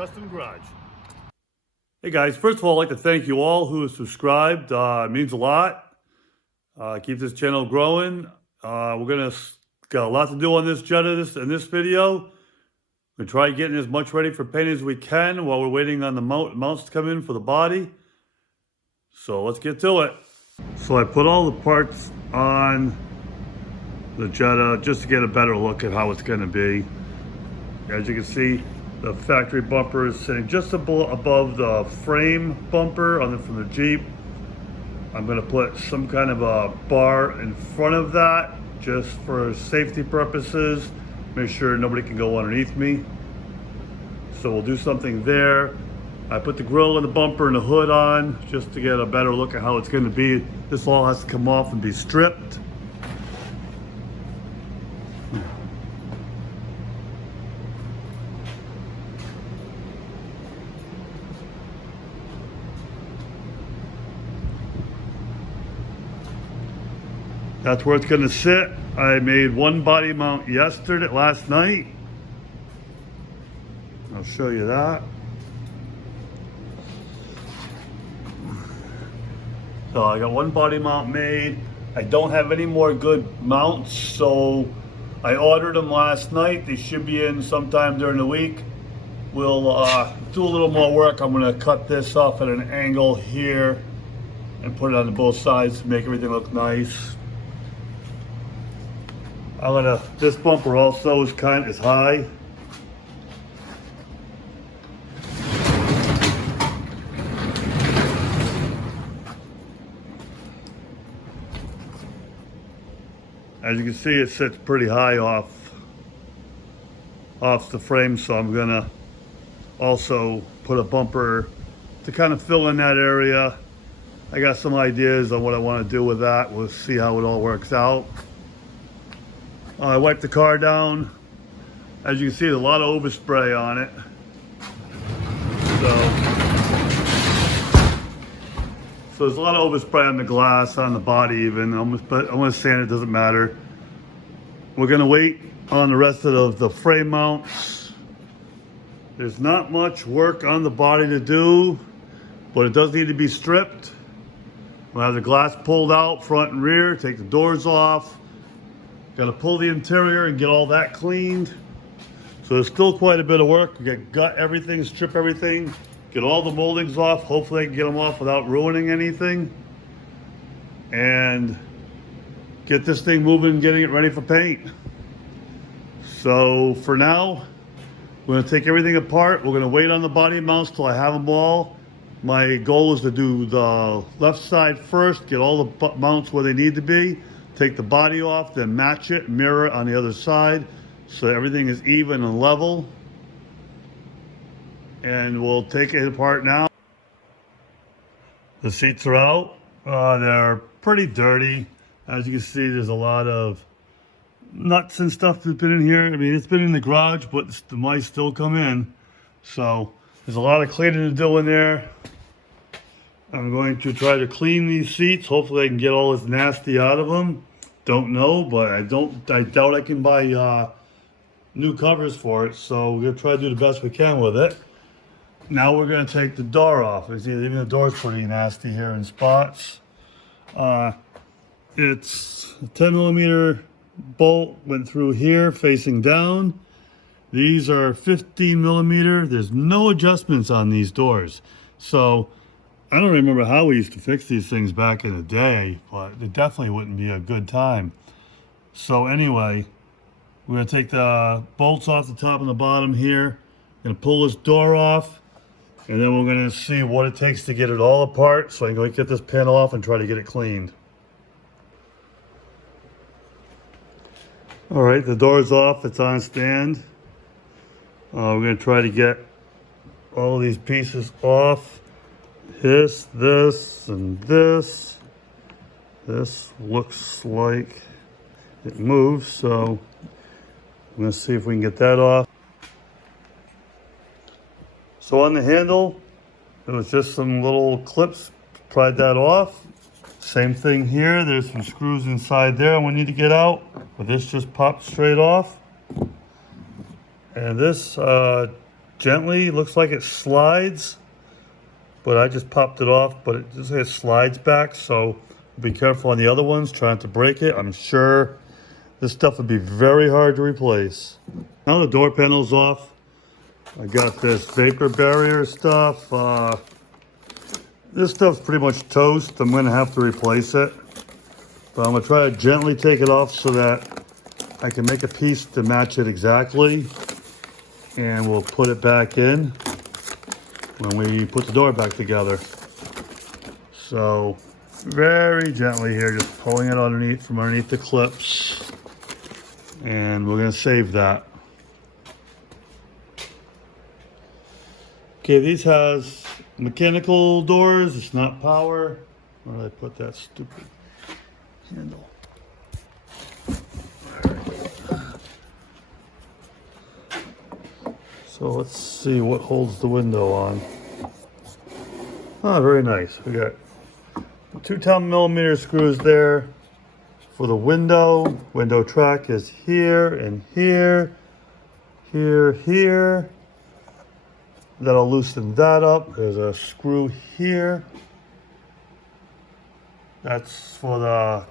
Custom Garage. Hey guys, first of all, I'd like to thank you all who have subscribed. It means a lot. Keep this channel growing. We're got a lot to do on this Jetta in this video. We're try getting as much ready for painting as we can while we're waiting on the mounts to come in for the body. So let's get to it. So I put all the parts on the Jetta just to get a better look at how it's going to be. As you can see, the factory bumper is sitting just above the frame bumper from the Jeep. I'm going to put some kind of a bar in front of that just for safety purposes. Make sure nobody can go underneath me. So we'll do something there. I put the grill and the bumper and the hood on just to get a better look at how it's going to be. This all has to come off and be stripped. That's where it's going to sit. I made one body mount last night. I'll show you that. So I got one body mount made. I don't have any more good mounts, so I ordered them last night. They should be in sometime during the week. We'll do a little more work. I'm going to cut this off at an angle here and put it on both sides to make everything look nice. This bumper also is high. As you can see, it sits pretty high off the frame, so I'm gonna also put a bumper to kind of fill in that area. I got some ideas on what I want to do with that. We'll see how it all works out. I wiped the car down. As you can see, there's a lot of overspray on it. So there's a lot of overspray on the glass, on the body even. But I'm gonna sand it, doesn't matter. We're gonna wait on the rest of the frame mounts. There's not much work on the body to do, but it does need to be stripped. We'll have the glass pulled out, front and rear, take the doors off. Got to pull the interior and get all that cleaned. So there's still quite a bit of work. We got to gut everything, strip everything, get all the moldings off. Hopefully I can get them off without ruining anything. And get this thing moving, getting it ready for paint. So for now, we're going to take everything apart. We're going to wait on the body mounts till I have them all. My goal is to do the left side first, get all the mounts where they need to be. Take the body off, then match it, mirror it on the other side so everything is even and level. And we'll take it apart now. The seats are out. They're pretty dirty. As you can see, there's a lot of nuts and stuff that's been in here. I mean, it's been in the garage, but the mice still come in. So there's a lot of cleaning to do in there. I'm going to try to clean these seats. Hopefully I can get all this nasty out of them. Don't know, but I doubt I can buy new covers for it. So we're gonna try to do the best we can with it. Now we're gonna take the door off. Even the door's pretty nasty here in spots. It's a 10mm bolt went through here facing down. These are 15mm. There's no adjustments on these doors. So I don't remember how we used to fix these things back in the day, but it definitely wouldn't be a good time. So anyway, we're gonna take the bolts off the top and the bottom here. Gonna pull this door off, and then we're gonna see what it takes to get it all apart so I can go get this panel off and try to get it cleaned. All right, the door's off, it's on stand. We're gonna try to get all these pieces off. This, and this. This looks like it moves, so I'm gonna see if we can get that off. So on the handle, it was just some little clips, pried that off. Same thing here, there's some screws inside there we need to get out, but this just popped straight off. And this gently. Looks like it slides, but I just popped it off, but it just slides back, so be careful on the other ones trying to break it. I'm sure this stuff would be very hard to replace. Now the door panel's off. I got this vapor barrier stuff. This stuff's pretty much toast. I'm gonna have to replace it, but I'm gonna try to gently take it off so that I can make a piece to match it exactly, and we'll put it back in when we put the door back together. So very gently here, just pulling it underneath from underneath the clips, and we're gonna save that. Okay, these has mechanical doors. It's not power. Where did I put that stupid handle? So let's see what holds the window on. Ah, very nice. We got 2 10mm screws there for the window. Window track is here and here, here. That'll loosen that up. There's a screw here. That's for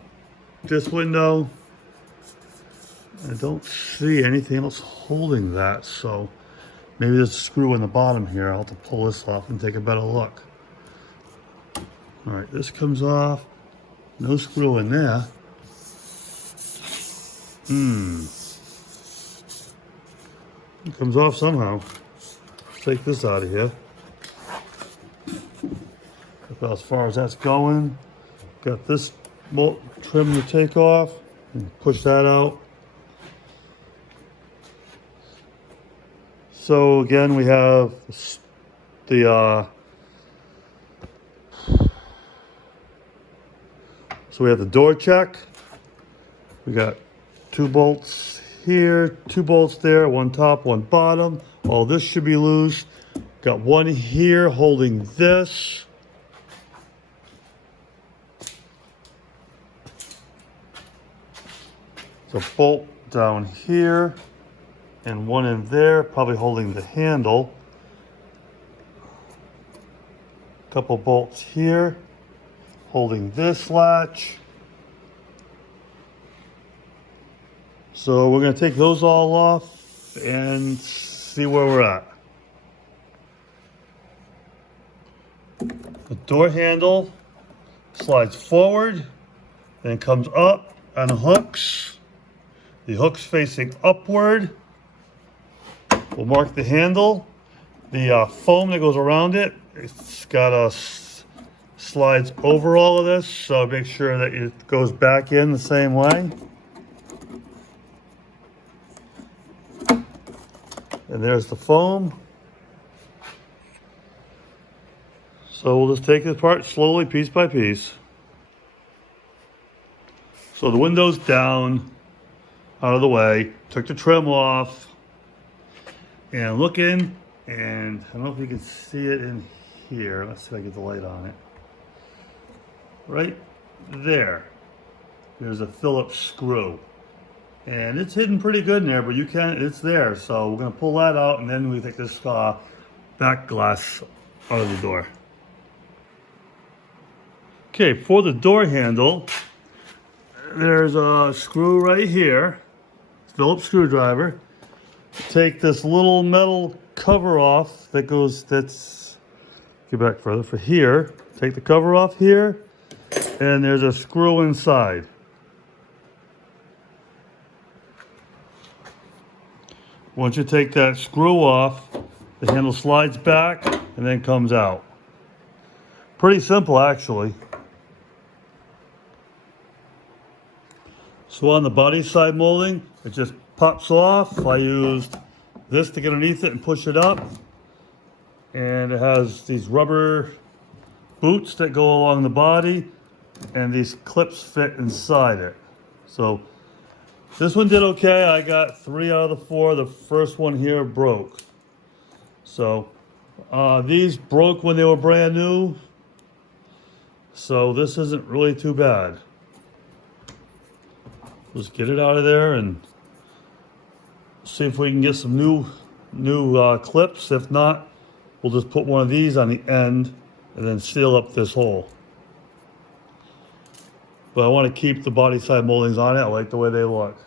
this window. I don't see anything else holding that, so maybe there's a screw in the bottom here. I'll have to pull this off and take a better look. All right, this comes off. No screw in there. It comes off somehow. Take this out of here. About as far as that's going. Got this bolt trim to take off and push that out. So again, we have the door check. We got 2 bolts here, 2 bolts there, 1 top, 1 bottom. All this should be loose. Got 1 here holding this. So bolt down here and 1 in there, probably holding the handle. Couple bolts here holding this latch. So we're going to take those all off and see where we're at. The door handle slides forward and comes up on hooks. The hook's facing upward. We'll mark the handle. The foam that goes around it, it's got a slides over all of this, so make sure that it goes back in the same way. And there's the foam. So we'll just take it apart slowly, piece by piece. So the window's down, out of the way. Took the trim off. And looking, and I don't know if you can see it in here. Let's see if I get the light on it. Right there, there's a Phillips screw. And it's hidden pretty good in there, but it's there. So we're gonna pull that out, and then we take this back glass out of the door. Okay, for the door handle, there's a screw right here, Phillips screwdriver. Take this little metal cover off get back further, for here. Take the cover off here, and there's a screw inside. Once you take that screw off, the handle slides back and then comes out. Pretty simple, actually. So on the body side molding, it just pops off. I used this to get underneath it and push it up. And it has these rubber boots that go along the body, and these clips fit inside it. So this one did okay. I got 3 out of the 4. The first one here broke. So these broke when they were brand new. So this isn't really too bad. Let's get it out of there and see if we can get some new new clips. If not, we'll just put one of these on the end and then seal up this hole. But I want to keep the body side moldings on it. I like the way they look.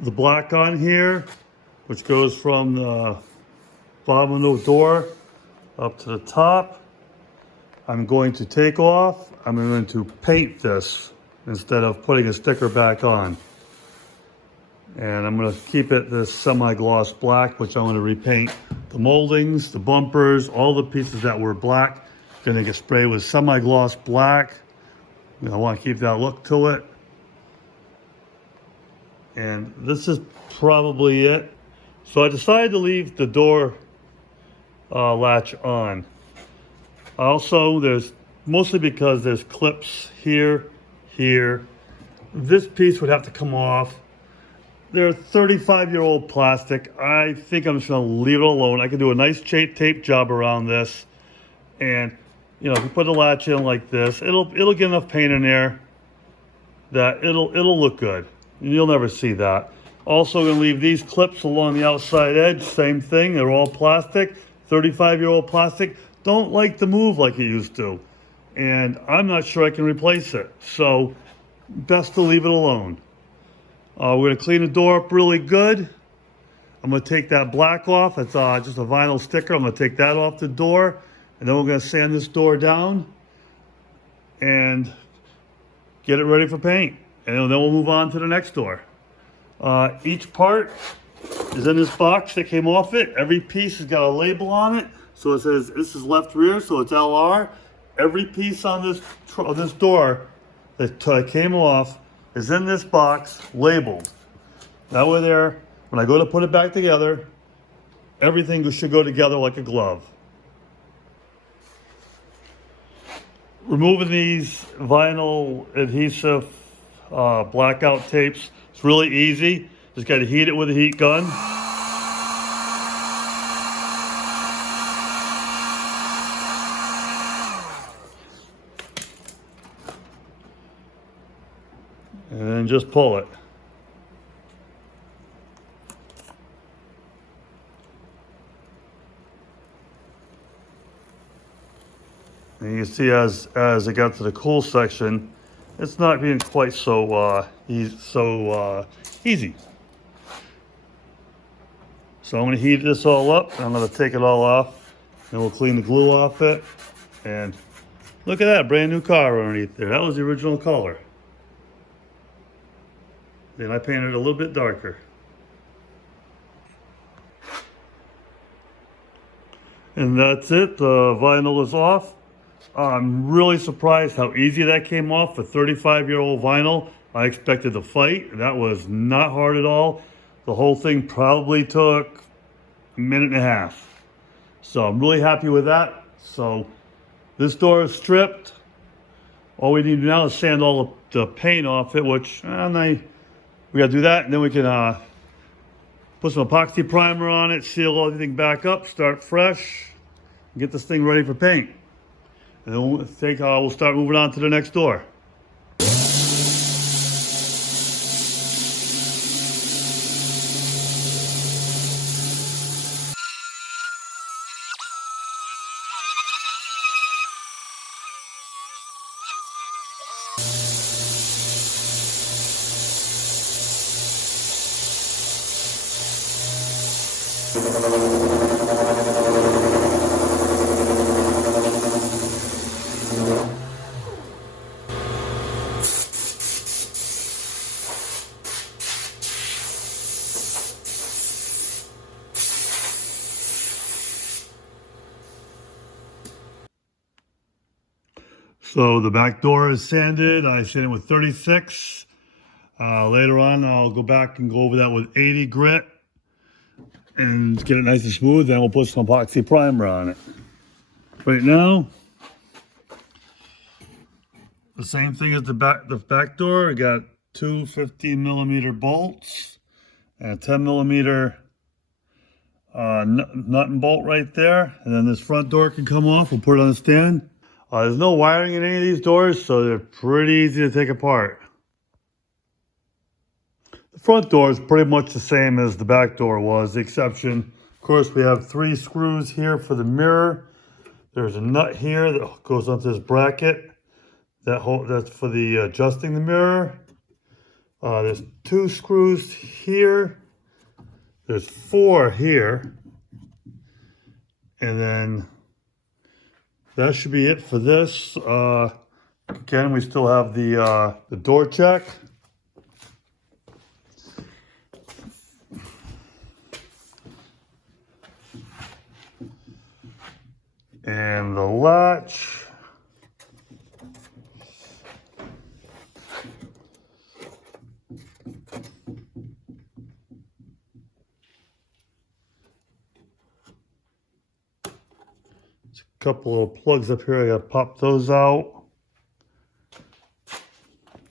The black on here, which goes from the bottom of the door up to the top, I'm going to take off. I'm going to paint this instead of putting a sticker back on. And I'm going to keep it this semi-gloss black, which I'm going to repaint the moldings, the bumpers, all the pieces that were black. Going to get sprayed with semi-gloss black. I want to keep that look to it. And this is probably it. So I decided to leave the door latch on. Also, there's mostly because there's clips here, here. This piece would have to come off. They're 35-year-old plastic. I think I'm just gonna leave it alone. I can do a nice tape job around this. And you know, if you put the latch in like this, it'll get enough paint in there that it'll look good. You'll never see that. Also gonna leave these clips along the outside edge, same thing, they're all plastic, 35-year-old plastic. Don't like to move like it used to. And I'm not sure I can replace it. So best to leave it alone. We're gonna clean the door up really good. I'm gonna take that black off, it's just a vinyl sticker. I'm gonna take that off the door, and then we're gonna sand this door down and get it ready for paint. And then we'll move on to the next door. Each part is in this box that came off it. Every piece has got a label on it. So it says, this is left rear, so it's LR. Every piece on this door that came off is in this box labeled. That way there, when I go to put it back together, everything should go together like a glove. Removing these vinyl adhesive blackout tapes, it's really easy. Just got to heat it with a heat gun. And then just pull it. And you can see as it got to the cool section, it's not being quite so easy. So I'm going to heat this all up. I'm going to take it all off, and we'll clean the glue off it. And look at that, brand new car underneath there. That was the original color. Then I painted it a little bit darker. And that's it. The vinyl is off. I'm really surprised how easy that came off for 35-year-old vinyl. I expected to fight. That was not hard at all. The whole thing probably took a minute and a half. So I'm really happy with that. So this door is stripped. All we need to do now is sand all the paint off it, which we got to do that, and then we can put some epoxy primer on it, seal everything back up, start fresh, and get this thing ready for paint. And then we'll start moving on to the next door. So the back door is sanded. I sanded with 36. Later on, I'll go back and go over that with 80 grit and get it nice and smooth. Then we'll put some epoxy primer on it. Right now, the same thing as the back door. I got two 15mm bolts and a 10mm nut and bolt right there. And then this front door can come off. We'll put it on the stand. There's no wiring in any of these doors, so they're pretty easy to take apart. The front door is pretty much the same as the back door was, the exception, of course, we have 3 screws here for the mirror. There's a nut here that goes onto this bracket. That's for the adjusting the mirror. There's 2 screws here. There's 4 here. And then that should be it for this. Again, we still have the door check. And the latch. Couple little plugs up here. I gotta pop those out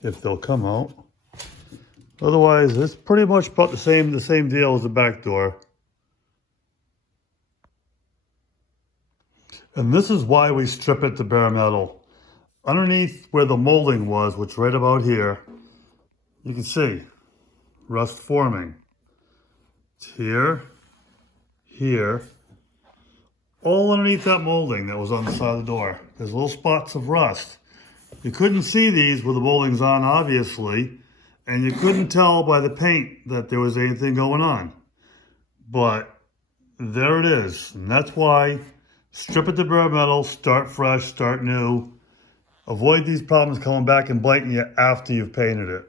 if they'll come out. Otherwise, it's pretty much about the same deal as the back door. And this is why we strip it to bare metal. Underneath where the molding was, which right about here, you can see rust forming. It's here, here. All underneath that molding that was on the side of the door. There's little spots of rust. You couldn't see these with the moldings on, obviously, and you couldn't tell by the paint that there was anything going on. But there it is, and that's why strip it to bare metal, start fresh, start new. Avoid these problems coming back and biting you after you've painted it.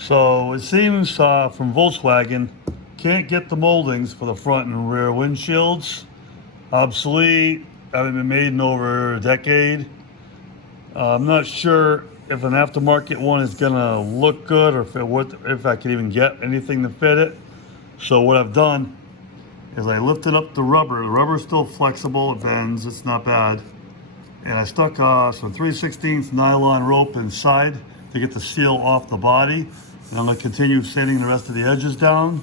So it seems from Volkswagen, can't get the moldings for the front and rear windshields. Obsolete, haven't been made in over a decade. I'm not sure if an aftermarket one is gonna look good or if I can even get anything to fit it. So what I've done is I lifted up the rubber. The rubber is still flexible, it bends, it's not bad. And I stuck some 3/16 nylon rope inside to get the seal off the body. And I'm gonna continue sanding the rest of the edges down.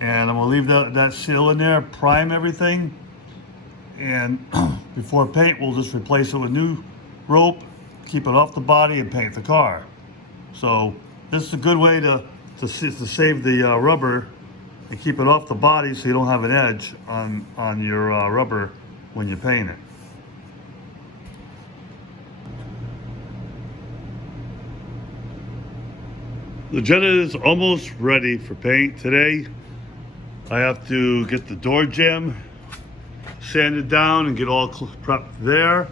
And I'm gonna leave that seal in there, prime everything. And before paint, we'll just replace it with new rope, keep it off the body and paint the car. So this is a good way to save the rubber and keep it off the body so you don't have an edge on your rubber when you paint it. The Jetta is almost ready for paint today. I have to get the door jamb sanded down and get all prepped there.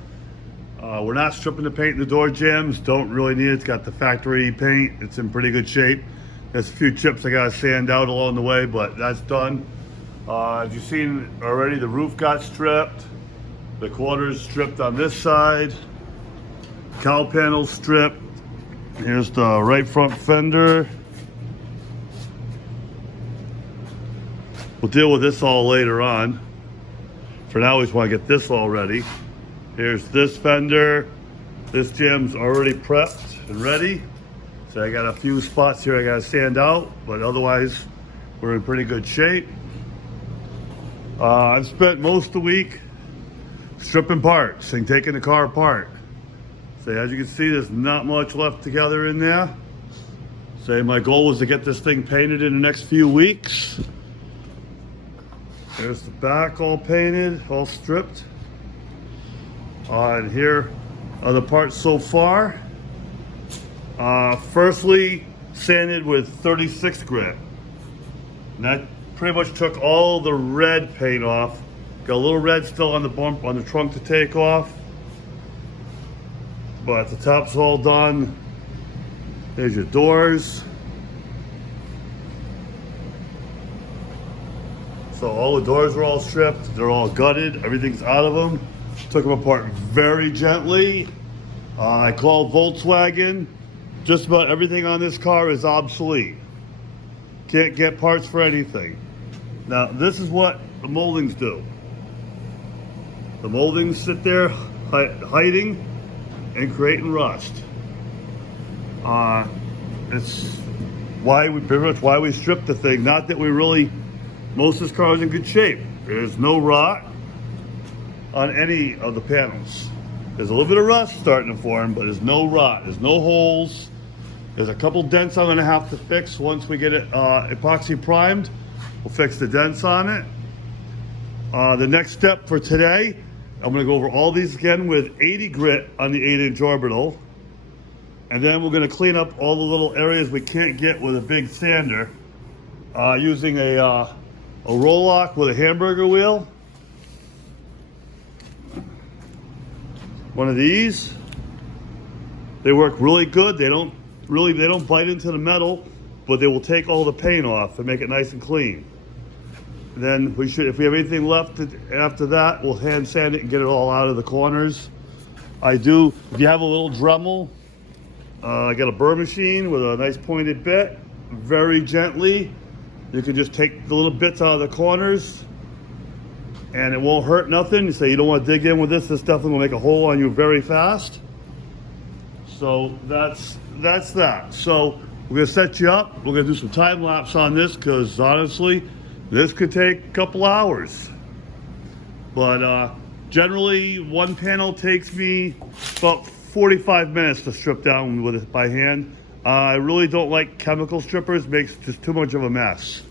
We're not stripping the paint in the door jambs. Don't really need it. It's got the factory paint. It's in pretty good shape. There's a few chips I gotta sand out along the way, but that's done. As you've seen already, the roof got stripped. The corners stripped on this side. Cowl panel stripped. Here's the right front fender. We'll deal with this all later on. For now, we just want to get this all ready. Here's this fender. This jam's already prepped and ready. So I got a few spots here I gotta sand out, but otherwise we're in pretty good shape. I've spent most of the week stripping parts and taking the car apart. So as you can see, there's not much left together in there. So my goal was to get this thing painted in the next few weeks. There's the back all painted, all stripped. And here are the parts so far. Firstly, sanded with 36 grit. And that pretty much took all the red paint off. Got a little red still on the bump on the trunk to take off. But the top's all done. There's your doors. So all the doors are all stripped. They're all gutted. Everything's out of them. Took them apart very gently. I called Volkswagen. Just about everything on this car is obsolete. Can't get parts for anything. Now, this is what the moldings do. The moldings sit there hiding and creating rust. It's pretty much why we stripped the thing. Not that we really, most of this car is in good shape. There's no rot on any of the panels. There's a little bit of rust starting to form, but there's no rot. There's no holes. There's a couple dents I'm gonna have to fix once we get it epoxy primed. We'll fix the dents on it. The next step for today, I'm gonna go over all these again with 80 grit on the 8-inch orbital. And then we're gonna clean up all the little areas we can't get with a big sander using a roll-lock with a hamburger wheel. One of these. They work really good. They don't bite into the metal, but they will take all the paint off and make it nice and clean. Then if we have anything left after that, we'll hand sand it and get it all out of the corners. If you have a little Dremel, I got a burr machine with a nice pointed bit. Very gently, you can just take the little bits out of the corners and it won't hurt nothing. You say you don't want to dig in with this definitely will make a hole on you very fast. So that's that. So we're gonna set you up. We're gonna do some time lapse on this because honestly, this could take a couple hours. But generally, one panel takes me about 45 minutes to strip down with it by hand. I really don't like chemical strippers. Makes just too much of a mess.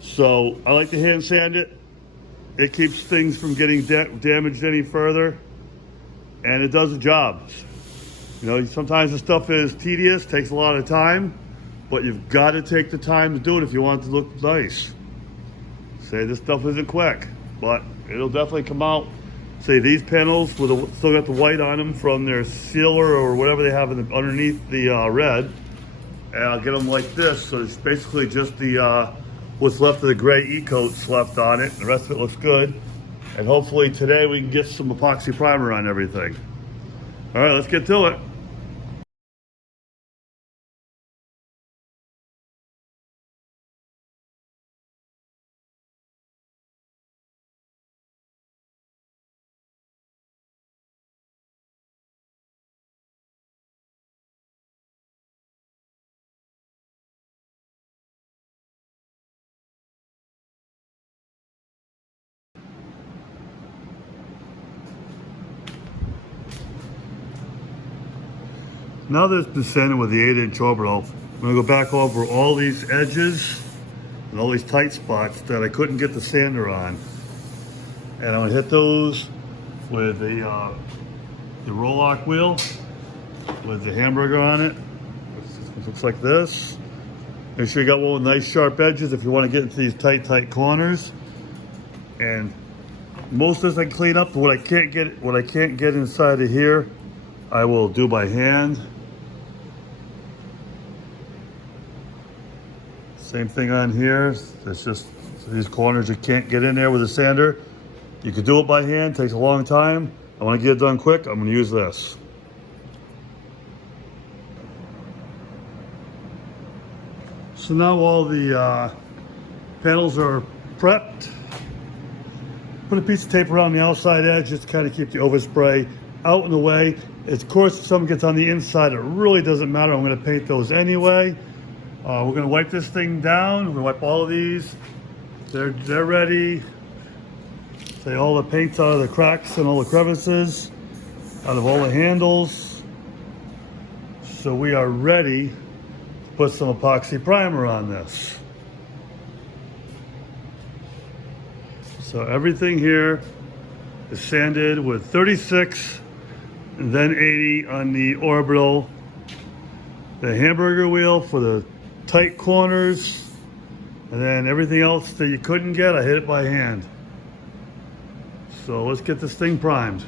So I like to hand sand it. It keeps things from getting damaged any further, and it does the job. You know, sometimes the stuff is tedious, takes a lot of time, but you've got to take the time to do it if you want it to look nice. Say this stuff isn't quick, but it'll definitely come out. Say these panels still got the white on them from their sealer or whatever they have underneath the red, and I'll get them like this. So it's basically just the what's left of the gray e-coats left on it. The rest of it looks good, and hopefully today we can get some epoxy primer on everything. All right, let's get to it. Now that it's been sanded with the 8-inch orbital, I'm gonna go back over all these edges and all these tight spots that I couldn't get the sander on. And I'm gonna hit those with the roll-lock wheel with the hamburger on it. It looks like this. Make sure you got one with nice sharp edges if you want to get into these tight corners. And most of this I can clean up, but what I can't get inside of here, I will do by hand. Same thing on here. It's just these corners you can't get in there with a sander. You could do it by hand, takes a long time. I want to get it done quick, I'm going to use this. So now all the panels are prepped. Put a piece of tape around the outside edge just to kind of keep the overspray out in the way. Of course, if something gets on the inside, it really doesn't matter. I'm going to paint those anyway. We're going to wipe this thing down. We're going to wipe all of these. They're ready. Take all the paint out of the cracks and all the crevices, out of all the handles. So we are ready to put some epoxy primer on this. So everything here is sanded with 36 and then 80 on the orbital. The hamburger wheel for the tight corners, and then everything else that you couldn't get, I hit it by hand. So let's get this thing primed.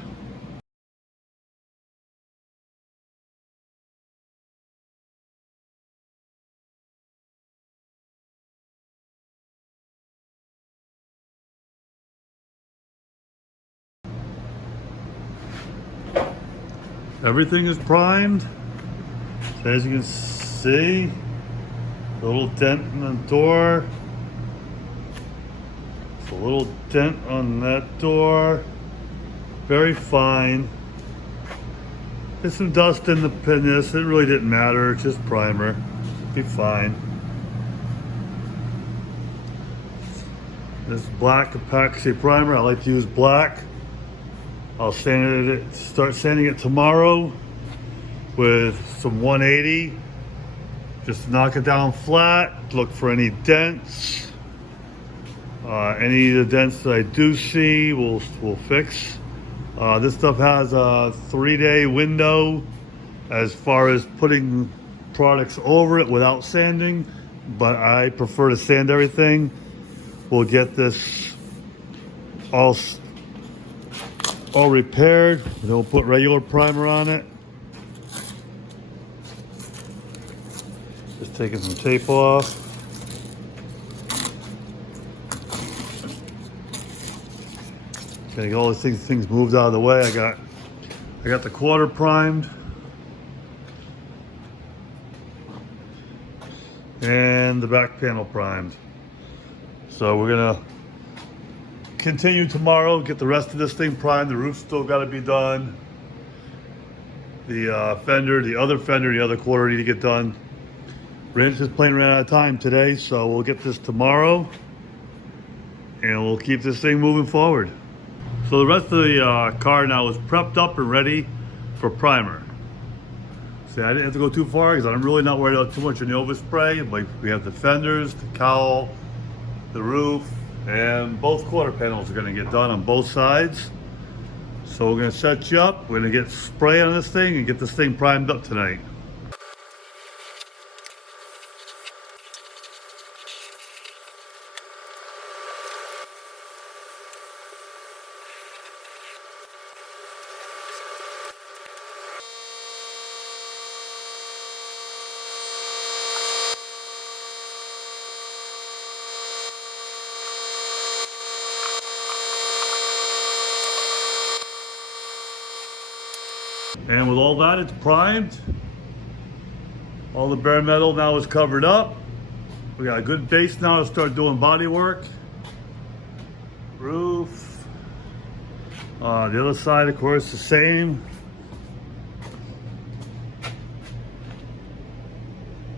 Everything is primed. So as you can see, a little dent in the door. It's a little dent on that door. Very fine. There's some dust in this. It really didn't matter. It's just primer. Be fine. This black epoxy primer. I like to use black. I'll start sanding it tomorrow with some 180. Just knock it down flat. Look for any dents. Any of the dents that I do see, we'll fix. This stuff has a 3-day window as far as putting products over it without sanding, but I prefer to sand everything. We'll get this all repaired. Then we'll put regular primer on it. Just taking some tape off. Getting all these things moved out of the way. I got the quarter primed. And the back panel primed. So we're gonna continue tomorrow, get the rest of this thing primed. The roof's still gotta be done. The fender, the other quarter need to get done. This plane ran out of time today, so we'll get this tomorrow and we'll keep this thing moving forward. So the rest of the car now is prepped up and ready for primer. See, I didn't have to go too far because I'm really not worried about too much on the overspray. Like, we have the fenders, the cowl, the roof, and both quarter panels are going to get done on both sides. So we're going to set you up. We're going to get spray on this thing and get this thing primed up tonight. And with all that, it's primed. All the bare metal now is covered up. We got a good base now to start doing body work. Roof. The other side, of course, the same.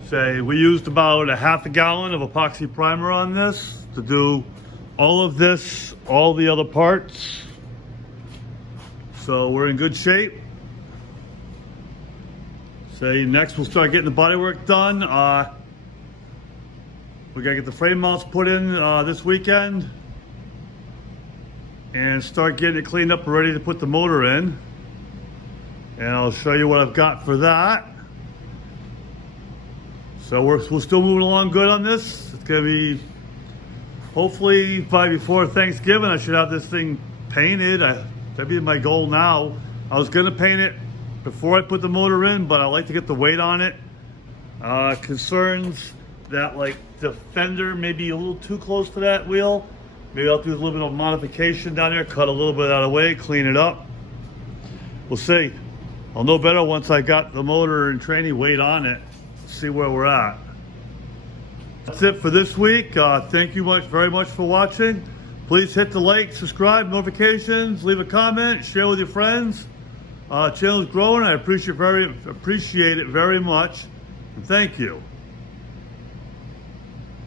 Say, we used about a half a gallon of epoxy primer on this to do all of this, all the other parts. So we're in good shape. Say, next we'll start getting the bodywork done. We gotta get the frame mounts put in this weekend and start getting it cleaned up and ready to put the motor in. And I'll show you what I've got for that. So we're still moving along good on this. It's gonna be, hopefully by before Thanksgiving, I should have this thing painted. That'd be my goal now. I was gonna paint it before I put the motor in, but I like to get the weight on it. Concerns that like the fender may be a little too close to that wheel. Maybe I'll do a little bit of modification down there, cut a little bit out of the way, clean it up. We'll see. I'll know better once I got the motor and training weight on it, see where we're at. That's it for this week. Thank you very much for watching. Please hit the like, subscribe, notifications, leave a comment, share with your friends. Channel is growing. I appreciate it very much. And thank you.